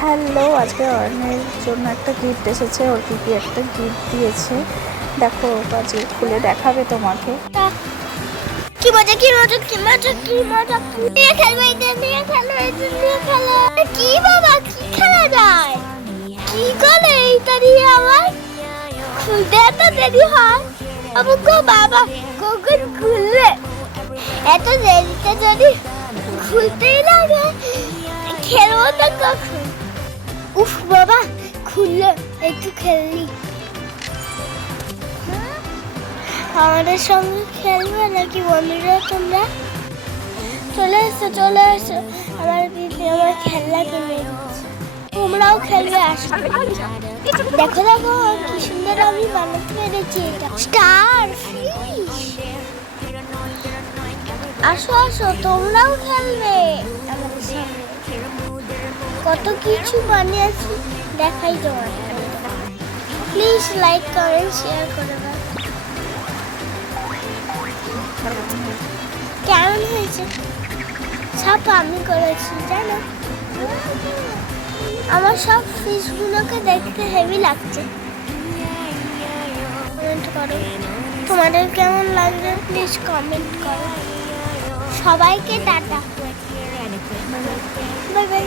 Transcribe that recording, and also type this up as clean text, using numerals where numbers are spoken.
Hello, আজকে অর্ণের জন্য একটা গিফট এসেছে। ওর কি একটা গিফট দিয়েছে, দেখো আজকে খুলে দেখাবে তোমাকে। কি মজা কি মজা কি মজা কি মজা, নিয়ে খেলবো, এটা নিয়ে খেলো, এটা নিয়ে খেলো। কি বাবা, কি খেলা যায়, কি করে এইটা দিয়ে আমার খুলতে এত দেরি হয়? বাবু গো, বাবা কখন খুলবে? এত দেরিতে যদি খুলতেই লাগে, খেলবো তো কখন? উফ বাবা, খুললে একটু খেললি। আমাদের সঙ্গে খেলবে নাকি বন্ধুরা? তোমরা চলে এসো, আমার দিদি আমার খেলনা কিনে দিচ্ছে, তোমরাও খেলবে, আসো। দেখো দেখো কি সুন্দর আমি বানাতে পেরেছি, এটা স্টার ফিশ। আসো আসো, তোমরাও খেলবে আমাদের সঙ্গে। কত কিছু বানিয়েছি দেখাই তোমার। প্লিজ লাইক কমেন্ট শেয়ার করে দাও। কেমন হয়েছে? সব আমি করেছি জানো। আমার সব ফিশগুলোকে দেখতে হেভি লাগছে। কমেন্ট করো তোমাদের কেমন লাগবে, প্লিজ কমেন্ট করো। সবাইকে টাটা, বাই বাই।